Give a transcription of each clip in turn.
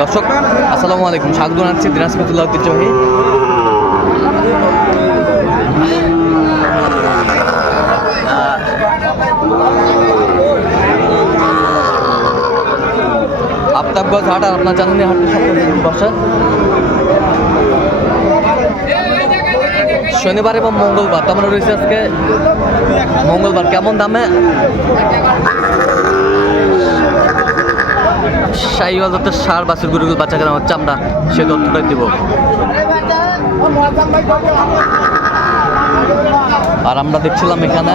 দর্শক, আসসালামু আলাইকুম। স্বাগত জানাচ্ছি দিনাজপুরুল্লাহ ঐতিহ্যবাহী। আফতাবগঞ্জ হাট আর আপনার এই হাটটি সপ্তাহে শনিবার এবং মঙ্গলবার, তার মানে রয়েছে আজকে মঙ্গলবার। কেমন দামে? শাহিওয়াল দত্তের সার বাছুর গরুগুলো বাচ্চা কেনা হচ্ছে, আমরা সে তথ্যটাই দিব। আর আমরা দেখছিলাম এখানে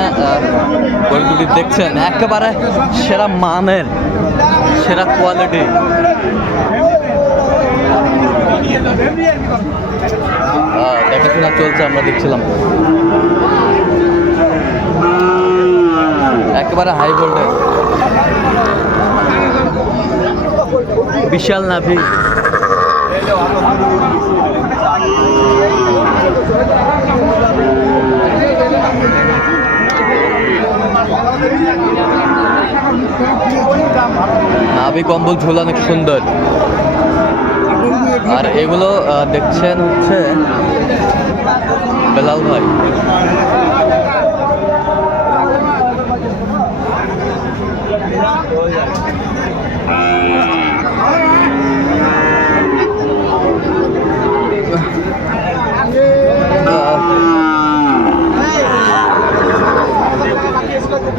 গরুগুলি দেখছেন, একেবারে সেরা মানের, সেরা কোয়ালিটি দেখাশোনা চলছে, আমরা দেখছিলাম। একেবারে হাই ভোল্টেজ বিশাল নাভি নাভি কম্বল ঝোলা অনেক সুন্দর। আর এগুলো দেখছেন হচ্ছে বেলাল ভাই।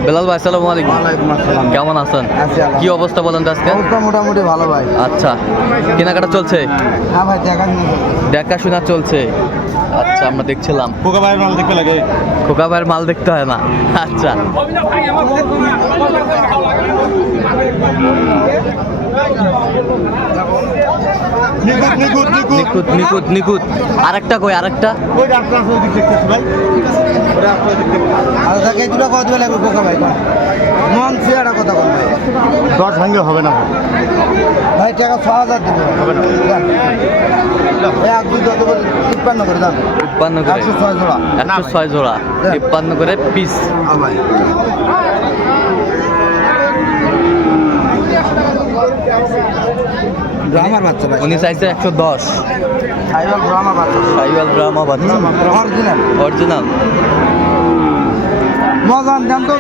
বেলাল ভাই আসসালামু আলাইকুম। ওয়ালাইকুম আসসালাম। কেমন আছেন? কি অবস্থা বলেন আজকে? অবস্থা মোটামুটি ভালো ভাই। আচ্ছা। কেনাকাটা চলছে? হ্যাঁ ভাই দেখা দেখাশোনা চলছে। আচ্ছা আমরা দেখছিলাম। পোকা ভাইয়ের মাল দেখতে লাগে। খোকা ভাইয়ের মাল দেখতে হয় না। আচ্ছা। নিখুঁত নিখুঁত নিখুঁত। নিখুঁত নিখুঁত নিখুঁত। আরেকটা কই আরেকটা? মন দশ ভাঙ্গে হবে না। ভাই টাকা ছ হাজার দিবে। হবে না। এক দুই যত করে তিপ্পান্ন করে দাম তিপ্পান্ন করে একশো ছয় জোড়া একশো ছয় জোড়া তিপ্পান্ন করে পিস হ্যাঁ ড্রামার বাচ্চা ভাই উনি চাইছে একশো দশ সাইবার ড্রামা বাচ্চা সাইওয়াল ব্রাহ্মা বাচ্চা অরিজিনাল অরিজিনাল মজান দাম তো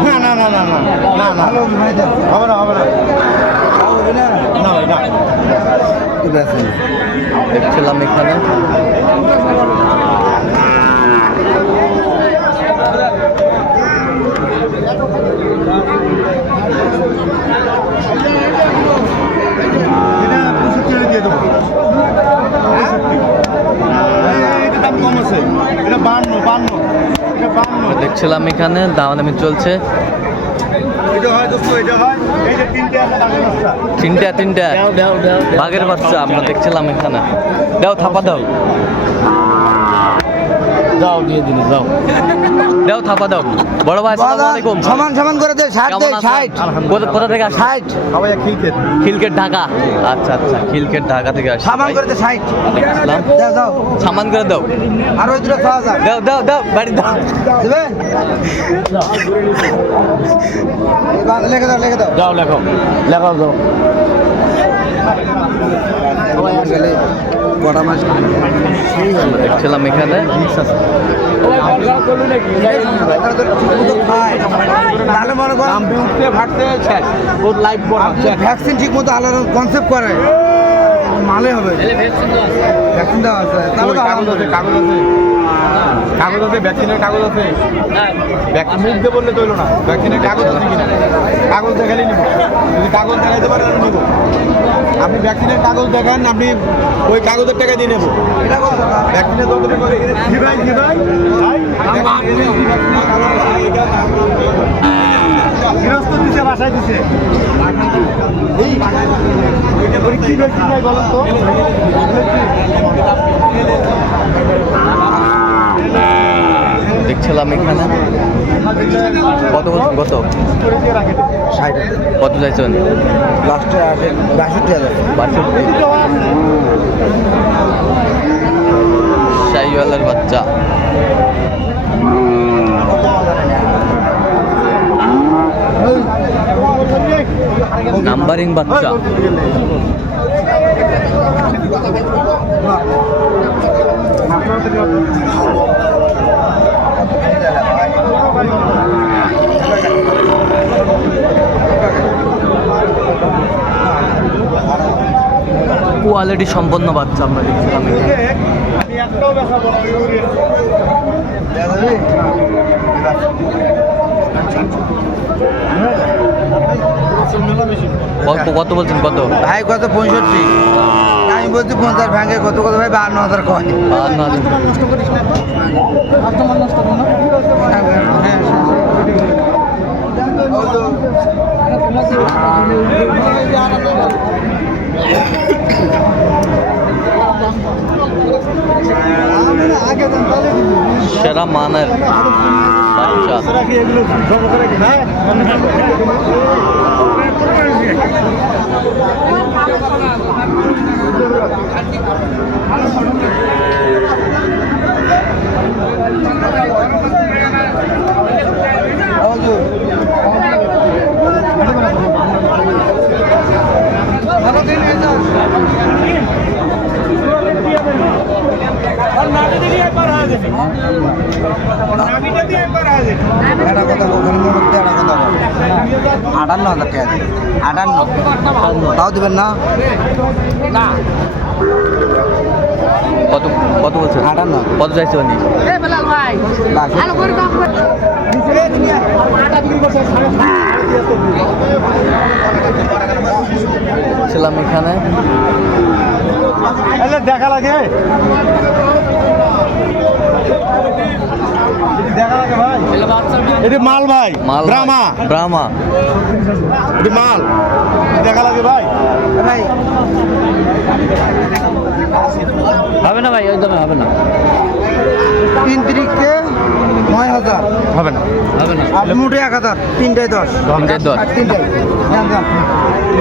না না না না না না না ভালো ভাই দেন হবে না হবে না হবে না দেখছিলাম এখানে। দেখছিলাম এখানে দামাদামি চলছে। এটা হয় দোস্ত এটা হয়। এই যে তিনটে তিনটা তিনটা। বাঘের বাচ্চা আমরা দেখছিলাম এখানে। দাও থাপা দাও। দাও দিয়ে দিন যাও দাও থাপা দাও। বড় ভাই আসসালামু আলাইকুম। সমান সমান করে দে ষাট দে কেমন আছেন? ষাট কোথা- কোথা থেকে আসছেন? ষাট সবাই খিলতে খিলকেট ঢাকা। আচ্ছা আচ্ছা খিলকেট ঢাকা থেকে আসছি সামান করে দে ষাট দেখছিলাম দাও দাও। সামান করে দাও। আর ওই দুটো ছ হাজার দাও দাও দাও বাড়ি দাও। দেবে? লিখে দাও লিখে দাও। যাও লেখো। সেই হলো দেখছিলাম এখানে। তাহলে মনে কর উঠতে ফাটতে শেষ ভ্যাকসিন ঠিক মতো আলাদা কনসেপ্ট করে মালে হবে ভ্যাকসিন দেওয়া আছে তাহলে কাগজ আছে কাগজ আছে কাগজ আছে? ভ্যাকসিনের কাগজ আছে? মুখ দিয়ে বললে চলো না। ভ্যাকসিনের কাগজ আছে কিনা? কাগজ দেখালে নিব। যদি কাগজ দেখাইতে পারেন নিব। আপনি ভ্যাকসিনের কাগজ দেখান, আপনি ওই কাগজের টাকা দিয়ে নেব। ভ্যাকসিনের গৃহস্থ দিছে, বাসায় দিছে। এই করে কি ভ্যাকসিন তো দেখছিলাম এখানে। কত বলছেন? কত? ষাট কত চাইছেন? লাস্টে আসে বাষট্টি হাজার। বাষট্টি? শাহিওয়ালের বাচ্চা। নাম্বারিং বাচ্চা। কোয়ালিটি সম্পন্ন বাচ্চা আমরা দেখছিলাম কত বলছেন কত? ভাই কত? পঁয়ষট্টি। আমি বলছি পঞ্চাশ ভাঙে কত? কত? ভাই বাহান্ন হাজার কয়। বাহান্ন হাজার। সেরা মানের বাচ্চা। এটা কথা ওখানে মধ্যে এটা কথা বল। আটান্ন হাজার টাকা দিন। আটান্ন। তাও দিবেন না? কত কত বলছেন? আটান্ন। কত চাইছে উনি? ছিলাম এখানে। দেখা লাগে দেখা লাগে ভাই এটি মাল ভাই মাল ব্রাহ্মা। ব্রাহ্মা। এটি মাল। দেখা লাগে ভাই। ভাই। হবে না ভাই ওই দামে হবে না। তিন তিরিখে নয় হাজার। হবে না। হবে না। মোটে মুঠে এক হাজার তিনটায় দশ। তিনটায় দশ। তিনটায়।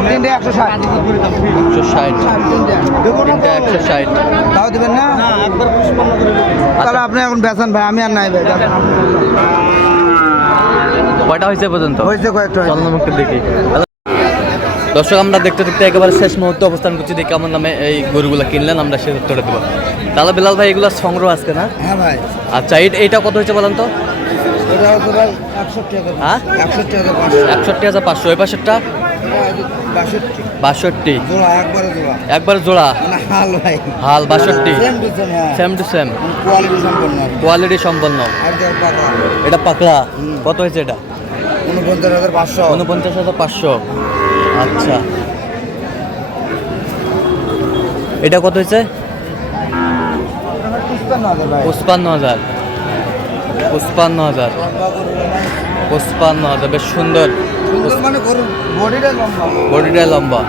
তিনটে একশো ষাট। একশো ষাট। তিনটা একশো ষাট। তাও দিবেন না? তাহলে আপনি এখন বেচান ভাই আমি আর নাই ভাই। কয়টা হয়েছে পর্যন্ত? হয়েছে কয়েকটা হয়েছে। দেখি। দর্শক আমরা দেখতে দেখতে একেবারে শেষ মুহূর্তে অবস্থান করছি। দেখি কেমন নামে এই গরুগুলো কিনলেন আমরা সে উত্তরে দেবো। তাহলে বিলাল ভাই এগুলো সংগ্রহ আজকে না? হ্যাঁ ভাই। আচ্ছা এইটা কত হয়েছে বলেন তো? এটা হচ্ছে ভাই একষট্টি হাজার হ্যাঁ? একষট্টি হাজার পাঁচশো। একষট্টি হাজার পাঁচশো। ওই পাশেরটা? বাষট্টি। একবারে জোড়া। একবার জোড়া? না হাল বাষট্টি। সেম টু সেম হ্যাঁ কোয়ালিটি সম্পন্ন। কোয়ালিটি এটা পাকড়া কত হয়েছে এটা? উনপঞ্চাশ হাজার পাঁচশো। উনপঞ্চাশ হাজার পাঁচশো। আচ্ছা। এটা কত হয়েছে? পঁচপান্ন হাজার। পঁচপান্ন হাজার। পঁচপান্ন হাজার বেশ সুন্দর। মানে বডিটা লম্বা।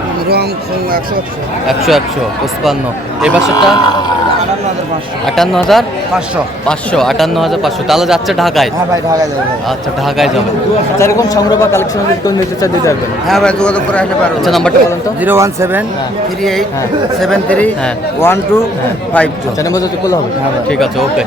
একশো একশো। পঁচপান্ন। এই পাশেরটা? আটান্ন হাজার পাঁচশো। পাঁচশো। আটান্ন হাজার পাঁচশো। তাহলে যাচ্ছে ঢাকায়? হ্যাঁ ভাই ঢাকায় যাবে। আচ্ছা ঢাকায় যাবে। আচ্ছা এরকম সংগ্রহ বা কালেকশন কেউ নিতে চায় দিতে পারবেন হ্যাঁ ভাই যোগাযোগ করে আসতে পারব আচ্ছা নাম্বারটা বলেন তো। Zero one seven three eight হ্যাঁ। সেভেন থ্রি হ্যাঁ। One two five two. বলতে খোলা হবে। ঠিক আছে ওকে।